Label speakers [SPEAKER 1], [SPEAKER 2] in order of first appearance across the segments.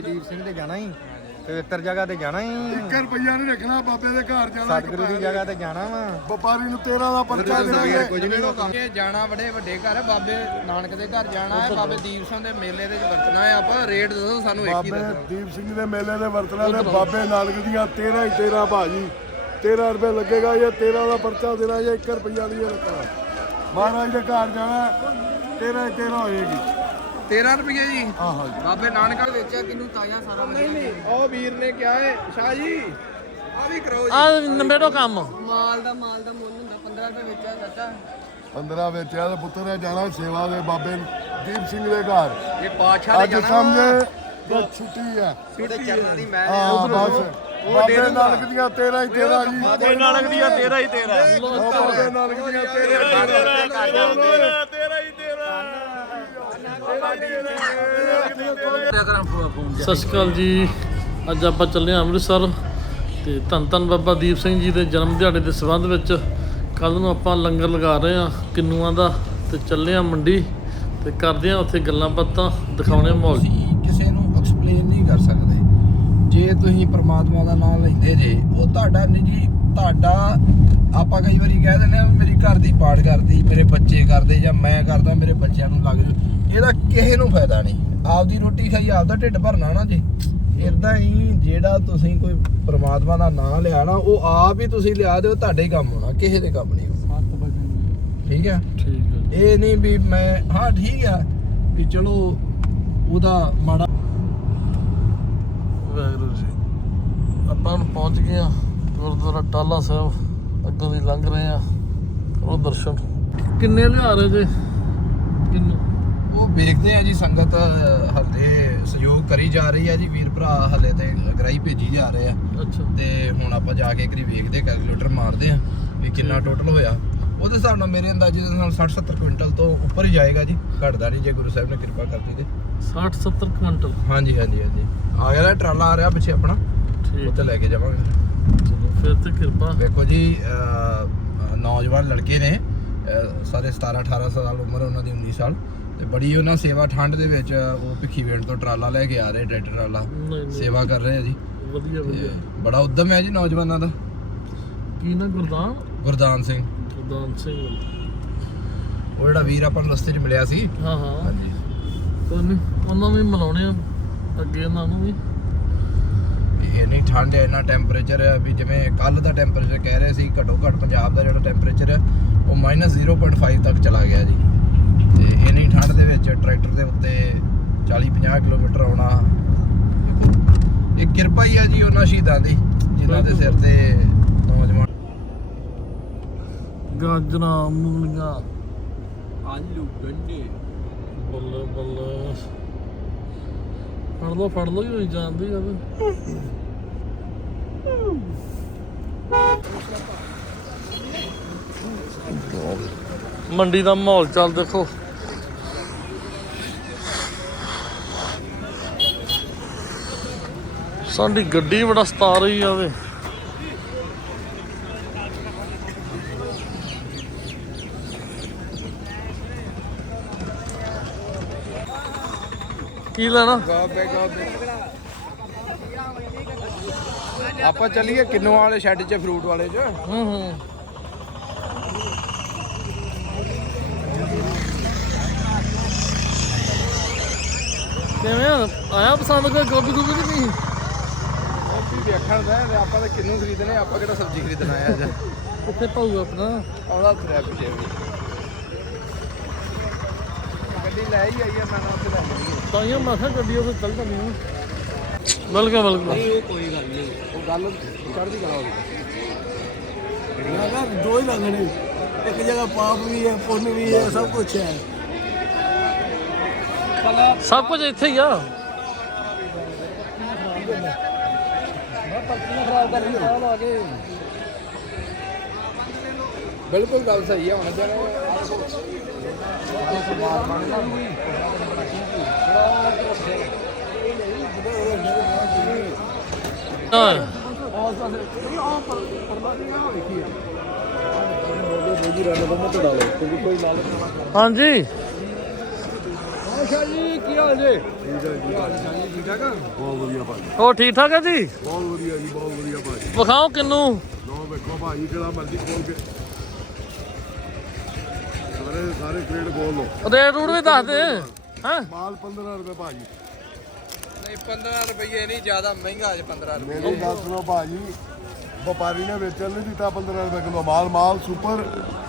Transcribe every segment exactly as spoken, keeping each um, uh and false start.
[SPEAKER 1] ਦੀਪ ਸਿੰਘ ਦੇ ਜਾਣਾ ਹੀ ਪਵਿੱਤਰ ਜਗ੍ਹਾ ਤੇ ਜਾਣਾ ਹੀ
[SPEAKER 2] ਇੱਕ ਰੁਪਈਆ ਨਹੀਂ ਰੱਖਣਾ ਬਾਬੇ ਦੇ ਘਰ ਜਾਣਾ
[SPEAKER 1] ਸਤਿਗੁਰੂ ਦੀ ਜਗ੍ਹਾ ਤੇ ਜਾਣਾ ਵਾ
[SPEAKER 2] ਵਪਾਰੀ ਨੂੰ ਤੇਰਾਂ ਦਾ ਪਰਚਾ ਦੇਣਾ
[SPEAKER 1] ਕੁਝ ਨਹੀਂ
[SPEAKER 3] ਇਹ ਜਾਣਾ ਬੜੇ ਵੱਡੇ ਘਰ ਬਾਬੇ ਨਾਨਕ ਦੇ ਘਰ ਜਾਣਾ ਹੈ ਬਾਬੇ ਦੀਪ ਸਿੰਘ ਦੇ ਮੇਲੇ ਦੇ ਵਿੱਚ ਵਰਤਣਾ ਹੈ ਆਪਾਂ ਰੇਟ ਦੱਸੋ ਸਾਨੂੰ ਇੱਕ ਹੀ
[SPEAKER 2] ਬਾਬੇ
[SPEAKER 3] ਦੱਸੋ
[SPEAKER 2] ਦੀਪ ਸਿੰਘ ਦੇ ਮੇਲੇ ਦੇ ਵਰਤਣਾ ਤੇ ਬਾਬੇ ਨਾਨਕ ਦੀਆਂ ਤੇਰਾਂ ਹੀ ਤੇਰਾਂ ਭਾਜੀ ਤੇਰਾਂ ਰੁਪਏ ਲੱਗੇਗਾ ਜਾਂ ਤੇਰਾਂ ਦਾ ਪਰਚਾ ਦੇਣਾ ਜਾਂ ਇੱਕ ਰੁਪਈਆ ਨਹੀਂ ਰੱਖਣਾ ਮਹਾਰਾਜ ਦੇ ਘਰ ਜਾਣਾ ਤੇਰਾਂ ਹੀ ਤੇਰਾਂ ਹੋਏਗੀ
[SPEAKER 3] ਤੇਰਾਂ ਰੁਪਏ ਜੀ
[SPEAKER 2] ਆਹੋ ਜੀ
[SPEAKER 3] ਬਾਬੇ ਨਾਨਕ ਦੇ ਵਿੱਚ ਕਿੰਨੂੰ ਤਾਜ਼ਾ ਸਾਰਾ ਵਧੀਆ ਉਹ ਵੀਰ ਨੇ ਕਿਹਾ ਹੈ ਸ਼ਾਹ ਜੀ ਆ ਵੀ ਕਰੋ ਜੀ
[SPEAKER 4] ਆ ਨੰਬੇੜੋ ਕੰਮ
[SPEAKER 3] ਮਾਲ ਦਾ ਮਾਲ ਦਾ ਮੁੱਲ ਹੁੰਦਾ ਪੰਦਰਾਂ ਰੁਪਏ ਵਿੱਚ ਆ ਚਾਚਾ
[SPEAKER 2] ਪੰਦਰਾਂ ਵਿੱਚ ਆ ਤੇ ਪੁੱਤਰ ਨੇ ਜਾਣਾ ਸੇਵਾ ਦੇ ਬਾਬੇ ਦੀਪ ਸਿੰਘ ਦੇ ਘਰ
[SPEAKER 3] ਇਹ ਪਾਤਸ਼ਾਹ
[SPEAKER 2] ਅੱਜ
[SPEAKER 3] ਦੇ ਜਾਣਾ
[SPEAKER 2] ਸਮਝੇ ਕਿ ਛੁੱਟੀ ਆ
[SPEAKER 3] ਉਹਦੇ ਚਰਨਾਂ ਦੀ ਮੈਂ
[SPEAKER 2] ਹਾਂ ਬਸ ਬਾਬੇ ਨਾਨਕ ਦੀਆਂ ਤੇਰਾਂ ਹੀ ਤੇਰਾਂ ਜੀ
[SPEAKER 4] ਬਾਬੇ ਨਾਨਕ ਦੀਆਂ ਤੇਰਾ ਹੀ ਤੇਰਾ
[SPEAKER 2] ਬਾਬੇ ਨਾਨਕ ਦੀਆਂ ਤੇਰਾਂ ਹੀ ਤੇਰਾਂ ਤੇਰਾਂ ਹੀ ਤੇਰਾਂ
[SPEAKER 4] ਸਤਿ ਸ਼੍ਰੀ ਅਕਾਲ ਜੀ। ਅੱਜ ਆਪਾਂ ਚੱਲੇ ਹਾਂ ਅੰਮ੍ਰਿਤਸਰ ਤੇ ਧੰਨ ਧੰਨ ਬਾਬਾ ਦੀਪ ਸਿੰਘ ਜੀ ਦੇ ਜਨਮ ਦਿਹਾੜੇ ਦੇ ਸੰਬੰਧ ਵਿੱਚ ਕੱਲ ਨੂੰ ਆਪਾਂ ਲੰਗਰ ਲਗਾ ਰਹੇ ਹਾਂ ਕਿੰਨੂਆਂ ਦਾ ਤੇ ਚੱਲੇ ਹਾਂ ਮੰਡੀ ਤੇ ਕਰਦੇ ਹਾਂ ਉੱਥੇ ਗੱਲਾਂ ਬਾਤਾਂ ਦਿਖਾਉਣੇ ਮਾਹੌਲ।
[SPEAKER 3] ਕਿਸੇ ਨੂੰ ਐਕਸਪਲੇਨ ਨਹੀਂ ਕਰ ਸਕਦੇ ਜੇ ਤੁਸੀਂ ਪ੍ਰਮਾਤਮਾ ਦਾ ਨਾਮ ਲੈਂਦੇ ਜੇ ਉਹ ਤੁਹਾਡਾ ਨਿੱਜੀ ਤੁਹਾਡਾ ਆਪਾਂ ਕਈ ਵਾਰੀ ਕਹਿ ਦਿੰਦੇ ਆ ਮੇਰੀ ਘਰ ਦੀ ਪਾਠ ਕਰਦੀ ਮੇਰੇ ਬੱਚੇ ਕਰਦੇ ਜਾਂ ਮੈਂ ਕਰਦਾ ਮੇਰੇ ਬੱਚਿਆਂ ਨੂੰ ਲੱਗ ਜੂ ਇਹਦਾ ਕਿਸੇ ਨੂੰ ਫਾਇਦਾ ਨਹੀਂ ਆਪਦੀ ਰੋਟੀ ਖਾਈ ਆਪਦਾ ਢਿੱਡ ਭਰਨਾ ਨਾ ਜੀ ਇਦਾਂ ਹੀ ਜਿਹੜਾ ਤੁਸੀਂ ਕੋਈ ਪ੍ਰਮਾਤਮਾ ਦਾ ਨਾਮ ਲਿਆ ਨਾ ਉਹ ਆਪ ਹੀ ਤੁਸੀਂ ਲਿਆ ਦਿਓ ਤੁਹਾਡੇ ਹੀ ਕੰਮ ਹੋਣਾ ਕਿਸੇ ਦੇ ਕੰਮ ਨਹੀਂ ਠੀਕ ਹੈ
[SPEAKER 4] ਠੀਕ ਹੈ
[SPEAKER 3] ਇਹ ਨਹੀਂ ਵੀ ਮੈਂ ਹਾਂ ਠੀਕ ਆ ਵੀ ਚਲੋ ਉਹਦਾ ਮਾੜਾ
[SPEAKER 4] ਵਾਹਿਗੁਰੂ ਜੀ ਆਪਾਂ ਹੁਣ ਪਹੁੰਚ ਗਏ ਹਾਂ ਗੁਰਦੁਆਰਾ ਟਾਲਾ ਸਾਹਿਬ ਅੱਗੋਂ ਦੀ ਲੰਘ ਰਹੇ ਹਾਂ ਉਹ ਦਰਸ਼ਨ ਕਿੰਨੇ ਲਿਆ ਰਹੇ ਜੇ ਕਿੰਨੇ
[SPEAKER 3] ਉਹ ਵੇਖਦੇ ਆ ਜੀ ਸੰਗਤ ਹਲੇ ਸਹਿਯੋਗ ਕਰੀ ਜਾ ਰਹੀ ਆ ਜੀ ਵੀਰ ਭਰਾ ਹਲੇ ਤੇ ਗਰਾਈ ਭੇਜੀ ਜਾ ਰਹੇ ਆ
[SPEAKER 4] ਅੱਛਾ
[SPEAKER 3] ਤੇ ਹੁਣ ਆਪਾਂ ਜਾ ਕੇ ਇੱਕ ਵਾਰੀ ਵੇਖਦੇ ਕੈਲਕੂਲੇਟਰ ਮਾਰਦੇ ਆ ਵੀ ਕਿੰਨਾ ਟੋਟਲ ਹੋਇਆ ਉਹਦੇ ਹਿਸਾਬ ਨਾਲ ਮੇਰੇ ਅੰਦਾਜ਼ੇ ਦੇ ਨਾਲ ਸੱਠ ਸੱਤਰ ਕੁਇੰਟਲ ਤੋਂ ਉੱਪਰ ਹੀ ਜਾਏਗਾ ਜੀ ਘਟਦਾ ਨਹੀਂ ਜੇ ਗੁਰੂ ਸਾਹਿਬ ਨੇ ਕਿਰਪਾ ਕਰਦੀ ਤੇ
[SPEAKER 4] ਸੱਠ ਸੱਤਰ ਕੁਇੰਟਲ
[SPEAKER 3] ਹਾਂਜੀ ਹਾਂਜੀ ਹਾਂਜੀ ਆ ਗਿਆ ਟਰਾਲਾ ਆ ਰਿਹਾ ਪਿੱਛੇ ਆਪਣਾ
[SPEAKER 4] ਠੀਕ
[SPEAKER 3] ਉੱਥੇ ਲੈ ਕੇ ਜਾਵਾਂਗੇ
[SPEAKER 4] ਚਲੋ ਫਿਰ ਤੇ ਕਿਰਪਾ
[SPEAKER 3] ਦੇਖੋ ਜੀ ਨੌਜਵਾਨ ਲੜਕੇ ਨੇ ਸਾਰੇ ਸਤਾਰਾਂ ਅਠਾਰਾਂ ਸਾਲ ਉਮਰ ਉਹਨਾਂ ਦੀ ਉੱਨੀ ਸਾਲ ਤੇ ਬੜੀ ਉਹਨਾਂ ਸੇਵਾ ਠੰਡ ਦੇ ਵਿੱਚ ਉਹ ਭਿੱਖੀਵਿੰਡ ਤੋਂ ਟਰਾਲਾ ਲੈ ਕੇ ਆ ਰਹੇ ਟਰੈਕਟਰ ਵਾਲਾ ਸੇਵਾ ਕਰ ਰਹੇ ਆ ਜੀ
[SPEAKER 4] ਵਧੀਆ ਵਧੀਆ
[SPEAKER 3] ਬੜਾ ਉਦਮ ਹੈ ਜੀ ਨੌਜਵਾਨਾਂ ਦਾ
[SPEAKER 4] ਕੀ ਨਾ ਗੁਰਦਾਨ
[SPEAKER 3] ਗੁਰਦਾਨ ਸਿੰਘ
[SPEAKER 4] ਗੁਰਦਾਨ ਸਿੰਘ
[SPEAKER 3] ਉਹ ਜਿਹੜਾ ਵੀਰ ਆਪਾਂ ਨੂੰ ਰਸਤੇ 'ਚ ਮਿਲਿਆ ਸੀ
[SPEAKER 4] ਹਾਂ ਹਾਂ
[SPEAKER 3] ਹਾਂਜੀ
[SPEAKER 4] ਕੋਈ ਨਹੀਂ ਉਹਨਾਂ ਨੂੰ ਵੀ ਮਿਲਾਉਣੇ ਆ ਅੱਗੇ ਉਹਨਾਂ ਨੂੰ ਵੀ
[SPEAKER 3] ਇਹ ਨਹੀਂ ਠੰਡ ਹੈ ਇੰਨਾ ਟੈਂਪਰੇਚਰ ਹੈ ਵੀ ਜਿਵੇਂ ਕੱਲ ਦਾ ਟੈਂਪਰੇਚਰ ਕਹਿ ਰਹੇ ਸੀ ਘੱਟੋ ਘੱਟ ਪੰਜਾਬ ਦਾ ਜਿਹੜਾ ਟੈਂਪਰੇਚਰ ਹੈ ਉਹ ਮਾਈਨਸ ਜ਼ੀਰੋ ਪੁਆਇੰਟ ਫਾਈਵ ਤੱਕ ਚਲਾ ਗਿਆ ਜੀ ਤੇ ਇੰਨੀ ਠੰਡ ਦੇ ਵਿੱਚ ਟਰੈਕਟਰ ਦੇ ਉੱਤੇ ਚਾਲੀ ਪੰਜਾਹ ਕਿਲੋਮੀਟਰ ਆਉਣਾ ਇਹ ਕਿਰਪਾ ਹੀ ਆ ਜੀ ਉਹਨਾਂ ਸ਼ਹੀਦਾਂ ਦੀ ਜਿਨ੍ਹਾਂ ਦੇ ਸਿਰ ਤੇ ਨੌਜਵਾਨ
[SPEAKER 4] ਗਾਜਰਾਂ ਮੂਲੀਆਂ
[SPEAKER 3] ਆਲੂ ਗੰਡੇ
[SPEAKER 4] ਬੱਲੇ ਬੱਲੇ ਫੜ ਲੋ ਫੜ ਲੋ ਹੀ ਹੋਈ ਜਾਂਦੀ ਆ ਮੰਡੀ ਦਾ ਮਾਹੌਲ ਚੱਲ ਦੇਖੋ ਸਾਡੀ ਗੱਡੀ ਬੜਾ ਸਤਾ ਰਹੀ ਆ ਵੇ ਕੀ ਲੈਣਾ
[SPEAKER 3] ਆਪਾਂ ਚੱਲੀਏ ਕਿੰਨੂ ਵਾਲੇ ਸ਼ੈੱਡ 'ਚ ਫਰੂਟ ਵਾਲੇ 'ਚ
[SPEAKER 4] ਹੂੰ ਹੂੰ ਕਿਵੇਂ ਆ? ਆਇਆ ਪਸੰਦ ਕੋਈ ਗੋਭੀ ਗੋਭੀ ਕਿ ਨਹੀਂ
[SPEAKER 3] ਉਹ ਵੀ ਵੇਖਣ ਦਾ ਹੈ, ਆਪਾਂ ਤਾਂ ਕਿੰਨੂ ਖਰੀਦਣੇ ਆਪਾਂ ਕਿਹੜਾ ਸਬਜ਼ੀ ਖਰੀਦਣਾ ਆ ਅੱਜ
[SPEAKER 4] ਕਿੱਥੇ ਪਾਊ ਆਪਣਾ
[SPEAKER 3] ਆਉਂਦਾ ਤੁਰਿਆ ਪਿੱਛੇ ਵੀ ਗੱਡੀ ਲੈ ਹੀ ਆਈ ਆ ਮੈਂ ਨਾ ਉੱਥੇ ਲੈ ਲਈ
[SPEAKER 4] ਤਾਂ ਹੀ ਮੈਂ ਕਿਹਾ ਗੱਡੀ ਉਹ ਚੱਲ ਜਾਂਦੀ ਹਾਂ ਬਿਲਕੁਲ ਬਿਲਕੁਲ
[SPEAKER 3] ਉਹ ਕੋਈ ਗੱਲ ਨਹੀਂ ਉਹ ਗੱਲ ਚੜ੍ਹਦੀ ਕਲਾ ਹੋ ਗਈ
[SPEAKER 2] ਦੋ ਹੀ ਲੱਗਣੇ ਇੱਕ ਜਗ੍ਹਾ ਪਾਪ ਵੀ ਹੈ ਪੁੰਨ ਵੀ ਹੈ ਸਭ ਕੁਝ ਹੈ
[SPEAKER 4] ਸਭ ਕੁਝ ਇੱਥੇ ਹੀ ਆ
[SPEAKER 3] ਬਿਲਕੁਲ ਗੱਲ ਸਹੀ ਹੈ ਹੁਣ ਜਦੋਂ
[SPEAKER 4] ਹਾਂ ਹਾਂਜੀ
[SPEAKER 2] ਆਸ਼ਾ ਜੀ ਕੀ ਹਾਲ ਜੀ ਠੀਕ ਹੈ ਜੀ ਭਾਜੀ ਠੀਕ ਠਾਕ ਬਹੁਤ ਵਧੀਆ ਭਾਜੀ
[SPEAKER 4] ਹੋ ਠੀਕ ਠਾਕ ਹੈ ਜੀ
[SPEAKER 2] ਬਹੁਤ ਵਧੀਆ ਜੀ ਬਹੁਤ ਵਧੀਆ ਭਾਜੀ
[SPEAKER 4] ਵਿਖਾਓ ਕਿੰਨੂ
[SPEAKER 2] ਲੋ ਵੇਖੋ ਭਾਜੀ ਜਿਹੜਾ ਮਰਜ਼ੀ ਖੋਲ ਕੇ ਸਾਰੇ ਸਾਰੇ ਕ੍ਰੇਡ ਖੋਲ ਲੋ
[SPEAKER 4] ਰੇਟ ਰੂਟ ਵੀ ਦੱਸ ਦੇ ਹਾਂ
[SPEAKER 2] ਮਾਲ ਪੰਦਰਾਂ ਰੁਪਏ ਭਾਜੀ
[SPEAKER 3] ਨਹੀਂ ਪੰਦਰਾਂ ਰੁਪਏ ਨਹੀਂ ਜ਼ਿਆਦਾ ਮਹਿੰਗਾ ਅੱਜ ਪੰਦਰਾਂ ਰੁਪਏ
[SPEAKER 2] ਮੇਰੀ ਗੱਲ ਸੁਣੋ ਭਾਜੀ ਵਪਾਰੀ ਨੇ ਵੇਚਣ ਨਹੀਂ ਦਿੱਤਾ ਪੰਦਰਾਂ ਰੁਪਏ ਕਿਲੋ ਮਾਲ ਮਾਲ ਸੁਪਰ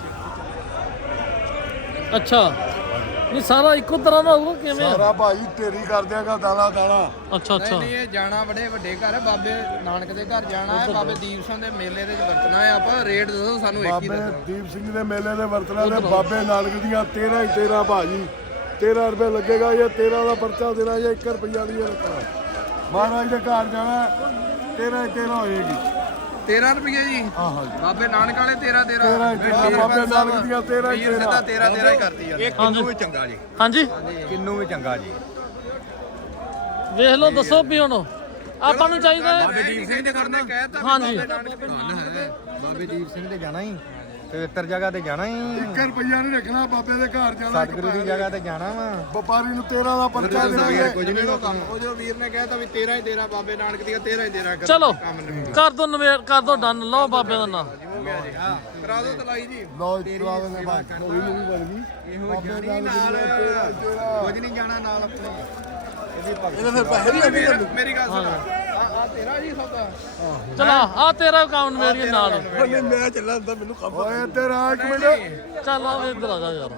[SPEAKER 4] ਅੱਛਾ ਨਹੀਂ ਸਾਰਾ ਇੱਕੋ ਤਰ੍ਹਾਂ ਦਾ ਹੋਊਗਾ ਕਿਵੇਂ ਆ?
[SPEAKER 2] ਸਾਰਾ ਭਾਜੀ ਢੇਰੀ ਕਰ ਦਿਆਂਗਾ ਦਾਣਾ ਦਾਣਾ
[SPEAKER 4] ਅੱਛਾ ਅੱਛਾ
[SPEAKER 3] ਨਹੀਂ ਇਹ ਜਾਣਾ ਬੜੇ ਵੱਡੇ ਘਰ ਹੈ ਬਾਬੇ ਨਾਨਕ ਦੇ ਘਰ ਜਾਣਾ ਹੈ ਬਾਬੇ ਦੀਪ ਸਿੰਘ ਦੇ ਮੇਲੇ ਦੇ ਵਿੱਚ ਵਰਤਣਾ ਹੈ ਆਪਾਂ ਰੇਟ ਦੱਸੋ ਸਾਨੂੰ ਇੱਕ ਹੀ
[SPEAKER 2] ਬਾਬੇ
[SPEAKER 3] ਦੱਸੋ
[SPEAKER 2] ਦੀਪ ਸਿੰਘ ਦੇ ਮੇਲੇ ਦੇ ਵਰਤਣਾ ਦੇ ਬਾਬੇ ਨਾਨਕ ਦੀਆਂ ਤੇਰਾਂ ਹੀ ਤੇਰਾਂ ਭਾਜੀ ਤੇਰਾਂ ਰੁਪਏ ਲੱਗੇਗਾ ਜਾਂ ਤੇਰਾਂ ਦਾ ਪਰਚਾ ਦੇਣਾ ਜਾਂ ਇੱਕ ਰੁਪਈਆ ਦੀ ਰੱਖਣਾ ਮਹਾਰਾਜ ਦੇ ਘਰ ਜਾਣਾ ਤੇਰਾਂ ਹੀ ਤੇਰਾਂ ਹੋਏਗੀ
[SPEAKER 3] ਤੇਰਾਂ ਰੁਪਏ ਜੀ
[SPEAKER 2] ਆਹੋ ਜੀ
[SPEAKER 3] ਬਾਬੇ ਨਾਨਕ ਵਾਲੇ ਤੇਰਾਂ ਤੇਰਾਂ
[SPEAKER 2] ਤੇਰਾਂ ਹੀ ਤੇਰਾਂ ਬਾਬੇ ਨਾਨਕ ਦੀਆਂ ਤੇਰਾਂ ਹੀ
[SPEAKER 3] ਸਿੱਧਾ
[SPEAKER 2] ਤੇਰਾਂ
[SPEAKER 3] ਤੇਰਾਂ ਤੇਰਾਂ ਹੀ ਕਰਤੀ ਯਾਰ
[SPEAKER 1] ਇਹ ਕਿੰਨੂ ਵੀ ਚੰਗਾ ਜੀ
[SPEAKER 4] ਹਾਂਜੀ
[SPEAKER 1] ਕਿੰਨੂ ਵੀ ਚੰਗਾ ਜੀ
[SPEAKER 4] ਵੇਖ ਲਓ ਦੱਸੋ ਵੀ ਹੁਣ ਆਪਾਂ ਨੂੰ ਚਾਹੀਦਾ ਹੈ
[SPEAKER 3] ਬਾਬੇ ਦੀਪ ਸਿੰਘ ਦੇ ਕਰਨਾ ਕਹਿਤਾ
[SPEAKER 4] ਹਾਂਜੀ
[SPEAKER 1] ਬਾਬੇ ਦੀਪ ਸਿੰਘ ਦੇ ਜਾਣਾ ਹੀ ਪਵਿੱਤਰ ਜਗ੍ਹਾ ਤੇ ਜਾਣਾ ਹੀ
[SPEAKER 2] ਇੱਕ ਰੁਪਈਆ ਨਹੀਂ ਰੱਖਣਾ ਬਾਬੇ ਦੇ ਘਰ ਜਾਣਾ
[SPEAKER 1] ਸਤਿਗੁਰੂ ਦੀ ਜਗ੍ਹਾ ਤੇ ਜਾਣਾ ਵਾ
[SPEAKER 2] ਵਪਾਰੀ ਨੂੰ ਤੇਰਾਂ ਦਾ ਪਰਚਾ ਦੇਣਾ
[SPEAKER 1] ਕੁਝ ਨਹੀਂ
[SPEAKER 3] ਉਹ ਜੋ ਵੀਰ ਨੇ ਕਹਿਤਾ ਵੀ ਤੇਰਾਂ ਹੀ ਤੇਰਾਂ ਬਾਬੇ ਨਾਨਕ ਦੀਆਂ ਤੇਰਾਂ ਹੀ ਤੇਰਾਂ ਕਰ
[SPEAKER 4] ਚਲੋ ਕਰ ਦੋ ਨਵੇੜ ਕਰ ਦੋ ਡਨ ਲਓ ਬਾਬੇ ਦਾ ਨਾਂ
[SPEAKER 3] ਹੋ ਗਿਆ ਜੀ ਕਰਾ ਦੋ ਤਲਾਈ ਜੀ
[SPEAKER 2] ਲੋ ਚਲਾ ਦੇਣੇ ਭਾਈ ਕੋਈ ਨਹੀਂ ਬਣ ਗਈ
[SPEAKER 1] ਇਹੋ ਜਾਣੀ ਨਾਲ ਕੁਝ ਨਹੀਂ ਜਾਣਾ ਨਾਲ ਆਪਣੇ
[SPEAKER 2] ਇਹਦੇ ਫਿਰ ਪੈਸੇ ਵੀ ਅੱਗੇ ਤੁਹਾਨੂੰ
[SPEAKER 3] ਮੇਰੀ ਗੱਲ ਸੁਣ ਆ ਆ ਤੇਰਾ ਜੀ ਸੌਦਾ
[SPEAKER 4] ਚਲਾ ਆ ਤੇਰਾ ਅਕਾਊਂਟ ਮੇਰੀ ਨਾਲ
[SPEAKER 2] ਨਹੀਂ ਮੈਂ ਚੱਲਾਂ ਅੰਦਰ ਮੈਨੂੰ ਕੰਮ ਓਏ ਤੇਰਾ ਇੱਕ ਮਿੰਟ
[SPEAKER 4] ਚੱਲ ਆ ਇੱਧਰ ਆ ਜਾ ਯਾਰ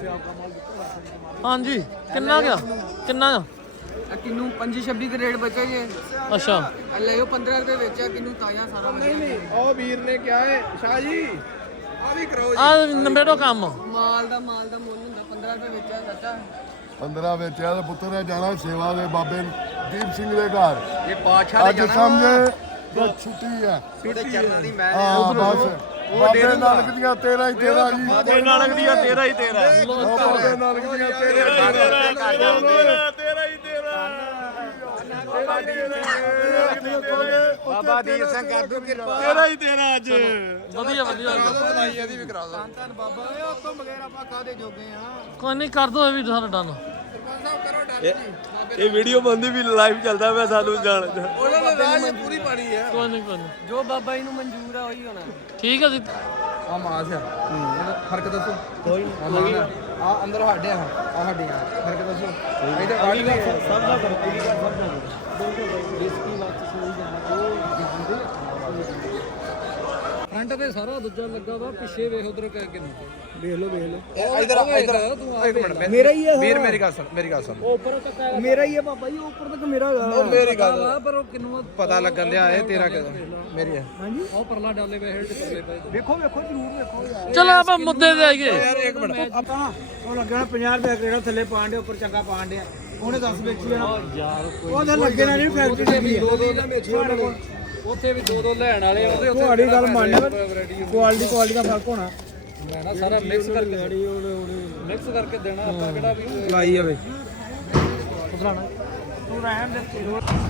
[SPEAKER 4] ਹਾਂਜੀ ਕਿੰਨਾ ਗਿਆ ਕਿੰਨਾ ਆ
[SPEAKER 5] ਕਿੰਨੂ ਪੰਜੀ ਛੱਬੀ ਦੇ ਰੇਟ ਬਚੇ ਜੇ
[SPEAKER 4] ਅੱਛਾ
[SPEAKER 5] ਲੈ ਉਹ ਪੰਦਰਾਂ ਰੁਪਏ ਵੇਚਿਆ ਕਿੰਨੂ ਤਾਜ਼ਾ ਸਾਰਾ ਵਧੀਆ
[SPEAKER 3] ਉਹ ਵੀਰ ਨੇ ਕਿਹਾ ਹੈ ਸ਼ਾਹ ਜੀ ਆ ਵੀ ਕਰੋ ਜੀ
[SPEAKER 4] ਆ ਨੰਬੇੜੋ ਕੰਮ
[SPEAKER 5] ਮਾਲ ਦਾ ਮਾਲ ਦਾ ਮੁੱਲ ਹੁੰਦਾ ਪੰਦਰਾਂ ਰੁਪਏ ਵੇਚਿਆ ਚਾਚਾ
[SPEAKER 2] ਪੰਦਰਾਂ ਵੇਚਿਆ ਤੇ ਪੁੱਤਰ ਨੇ ਜਾਣਾ ਸੇਵਾ ਦੇ ਬਾਬੇ ਦੀਪ ਸਿੰਘ ਦੇ ਘਰ
[SPEAKER 1] ਇਹ ਪਾਤਸ਼ਾਹ
[SPEAKER 2] ਅੱਜ ਸਮਝੇ ਤੇ ਛੁੱਟੀ ਹੈ
[SPEAKER 1] ਉਹਦੇ ਚਰਨਾਂ ਦੀ ਮੈਂ
[SPEAKER 2] ਹਾਂ ਬਸ ਬਾਬੇ ਨਾਨਕ ਦੀਆਂ ਤੇਰਾਂ ਹੀ ਤੇਰਾਂ ਜੀ ਬਾਬੇ
[SPEAKER 1] ਨਾਨਕ ਦੀਆਂ ਤੇਰਾ ਹੀ ਤੇਰਾ
[SPEAKER 2] ਬਾਬੇ ਨਾਨਕ ਦੀਆਂ ਤੇਰਾਂ ਹੀ ਤੇਰਾਂ
[SPEAKER 1] ਬਾਬਾ ਦੀਪ ਸਿੰਘ ਕਰ ਦੂ ਕਿਰਪਾ
[SPEAKER 2] ਤੇਰਾ ਹੀ ਤੇਰਾ ਅੱਜ
[SPEAKER 4] ਵਧੀਆ ਵਧੀਆ
[SPEAKER 3] ਤਲਾਈ ਇਹਦੀ ਵੀ ਕਰਾ ਦੋ
[SPEAKER 1] ਧੰਨ ਬਾਬਾ ਓਏ ਉਸ ਤੋਂ ਬਗੈਰ ਆਪਾਂ ਕਾਦੇ ਜੋਗੇ ਆ
[SPEAKER 4] ਕੋਈ ਨਹੀਂ ਕਰ ਦੋ ਇਹ ਵੀ ਸਾਰਾ ਡਨ
[SPEAKER 3] ਸਾਹਿਬ ਕਰੋ ਡਨ ਜੀ
[SPEAKER 6] ਇਹ ਵੀਡੀਓ ਬੰਦੀ ਵੀ ਲਾਈਵ ਚੱਲਦਾ ਪਿਆ ਸਾਨੂੰ ਜਾਣ
[SPEAKER 3] ਉਹਨਾਂ ਨੇ ਰਾਜ ਪੂਰੀ ਪਾਣੀ ਹੈ
[SPEAKER 4] ਕੋਈ ਨਹੀਂ ਕੋਈ ਨਹੀਂ
[SPEAKER 5] ਜੋ ਬਾਬਾ ਜੀ ਨੂੰ ਮਨਜ਼ੂਰ ਆ ਉਹੀ ਹੋਣਾ
[SPEAKER 4] ਠੀਕ ਹੈ ਜੀ
[SPEAKER 3] ਆ ਮਾਸ ਆ ਫਰਕ ਦੱਸੋ ਕੋਈ ਨਹੀਂ ਆ ਅੰਦਰ ਸਾਡੇ ਆ ਆ ਸਾਡੇ ਆ ਫਰਕ ਦੱਸੋ ਇਹਦੇ ਗਾੜੀ ਦਾ ਸਭ ਦਾ ਫਰਕ ਹੈ ਸਭ ਦਾ
[SPEAKER 5] ਫਰੰਟ ਤੇ ਸਾਰਾ ਦੂਜਾ ਲੱਗਾ ਵਾ ਪਿੱਛੇ ਵੇਖ ਉਧਰ ਕਰਕੇ ਵੇਖ ਲਓ ਵੇਖ ਲਓ
[SPEAKER 3] ਇਧਰ ਇਧਰ ਤੂੰ ਇੱਕ ਮਿੰਟ
[SPEAKER 5] ਮੇਰਾ ਹੀ ਹੈ
[SPEAKER 3] ਵੀਰ ਮੇਰੀ ਗੱਲ ਸੁਣ ਮੇਰੀ ਗੱਲ ਸੁਣ
[SPEAKER 5] ਮੇਰਾ ਹੀ ਹੈ ਬਾਬਾ ਜੀ ਉੱਪਰ ਤੱਕ ਮੇਰਾ
[SPEAKER 3] ਉਹ ਮੇਰੀ ਗੱਲ
[SPEAKER 5] ਪਰ ਉਹ ਕਿੰਨੂ
[SPEAKER 3] ਪਤਾ ਲੱਗਣ ਦਿਆ ਇਹ ਤੇਰਾ ਕਿਦੋਂ ਮੇਰੀ ਆ
[SPEAKER 5] ਹਾਂਜੀ ਉਹ ਪਰਲਾ ਡਾਲੇ ਵੇ ਹੇਠ ਪਰਲੇ ਪਏ ਵੇਖੋ ਵੇਖੋ ਜ਼ਰੂਰ ਵੇਖੋ ਯਾਰ
[SPEAKER 4] ਚਲੋ ਆਪਾਂ ਮੁੱਦੇ ਤੇ ਆਈਏ
[SPEAKER 3] ਯਾਰ ਇੱਕ ਮਿੰਟ
[SPEAKER 5] ਆਪਾਂ ਉਹ ਲੱਗਣਾ ਪੰਜਾਹ ਰੁਪਏ ਕਰੇੜਾ ਥੱਲੇ ਪਾਣ ਦੇ ਉੱਪਰ ਚੰਗਾ ਪਾਣ ਦੇ ਉਹਨੇ ਦਸ ਵੇਚੀ ਜਾਣਾ ਯਾਰ ਉਹਦੇ ਲੱਗੇ ਨਾ ਨਹੀਂ ਫੈਕਟਰੀ ਦੇ ਦੋ ਦੋ ਵੇਚੀ ਉੱਥੇ ਵੀ ਦੋ ਦੋ ਲੈਣ ਵਾਲੇ ਉਹਦੇ ਉੱਥੇ ਤੁਹਾਡੀ ਗੱਲ ਮੰਨ ਕੁਆਲਿਟੀ ਕੁਆਲਿਟੀ ਦਾ ਫਰਕ ਹੋਣਾ ਮੈਂ ਨਾ ਸਾਰਾ ਮਿਕਸ ਕਰਕੇ ਮਿਕਸ ਕਰਕੇ ਦੇਣਾ ਆਪਾਂ ਕਿਹੜਾ ਵੀ ਲਾਈ ਜਾਵੇ ਉਧਰਾਣਾ ਤੂੰ ਰਹਿਣ ਦੇ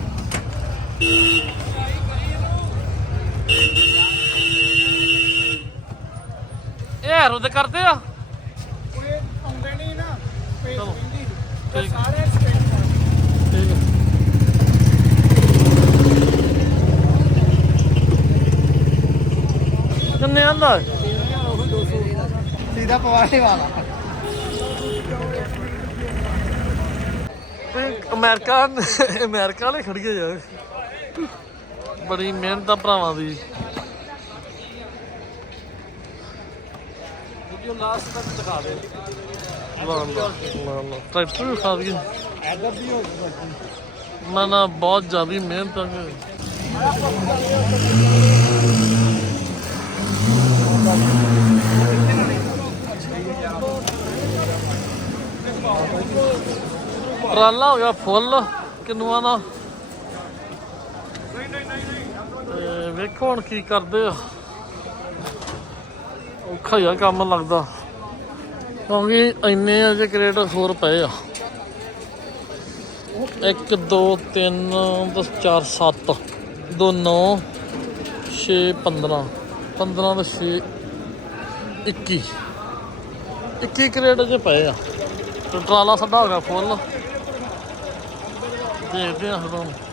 [SPEAKER 4] ਇਹ ਹੈਰੋ ਤੇ ਕਰਦੇ ਆ
[SPEAKER 5] ਆਉਂਦੇ ਨਹੀਂ ਨਾ
[SPEAKER 4] ਚਲੋ
[SPEAKER 5] ਤੇ ਸਾਰੇ ਸਪੇਸ
[SPEAKER 4] ਠੀਕ ਹੈ ਕਿੰਨੇ ਆਂਦਾ
[SPEAKER 5] सीधा पवाने वाला
[SPEAKER 4] ਅਮਰੀਕਾ ਅਮਰੀਕਾ ਵਾਲੇ ਖੜ ਗਏ ਯਾਰ ਬੜੀ ਮਿਹਨਤ ਆ ਭਰਾਵਾਂ ਦੀ
[SPEAKER 5] ਵੀਡੀਓ ਲਾਸਟ ਤੱਕ ਦਿਖਾ ਦੇ
[SPEAKER 4] ਟਰੈਕਟਰ ਵੀ ਖਾ ਗਏ
[SPEAKER 5] ਇਧਰ ਵੀ ਹੋ ਗਿਆ
[SPEAKER 4] ਮੈਂ ਨਾ ਬਹੁਤ ਜ਼ਿਆਦਾ ਮਿਹਨਤ ਆ ਟਰਾਲਾ ਹੋ ਗਿਆ ਫੁੱਲ ਕਿੰਨੂਆਂ ਦਾ ਤੇ ਵੇਖੋ ਹੁਣ ਕੀ ਕਰਦੇ ਆ ਔਖਾ ਜਿਹਾ ਕੰਮ ਲੱਗਦਾ ਕਿਉਂਕਿ ਇੰਨੇ ਅਜੇ ਕਰੇਟ ਹੋਰ ਪਏ ਆ ਇੱਕ ਦੋ ਤਿੰਨ ਦਸ ਚਾਰ ਸੱਤ ਦੋ ਨੌ ਛੇ ਪੰਦਰਾਂ ਪੰਦਰਾਂ ਦਾ ਛੇ ਇੱਕੀ ਇੱਕੀ ਕਰੇਟ ਅਜੇ ਪਏ ਆ ਤੇ ਟਰਾਲਾ ਸਾਡਾ ਹੋ ਗਿਆ ਫੁੱਲ ਦੇਖਦੇ ਹਾਂ ਫਿਰ ਹੁਣ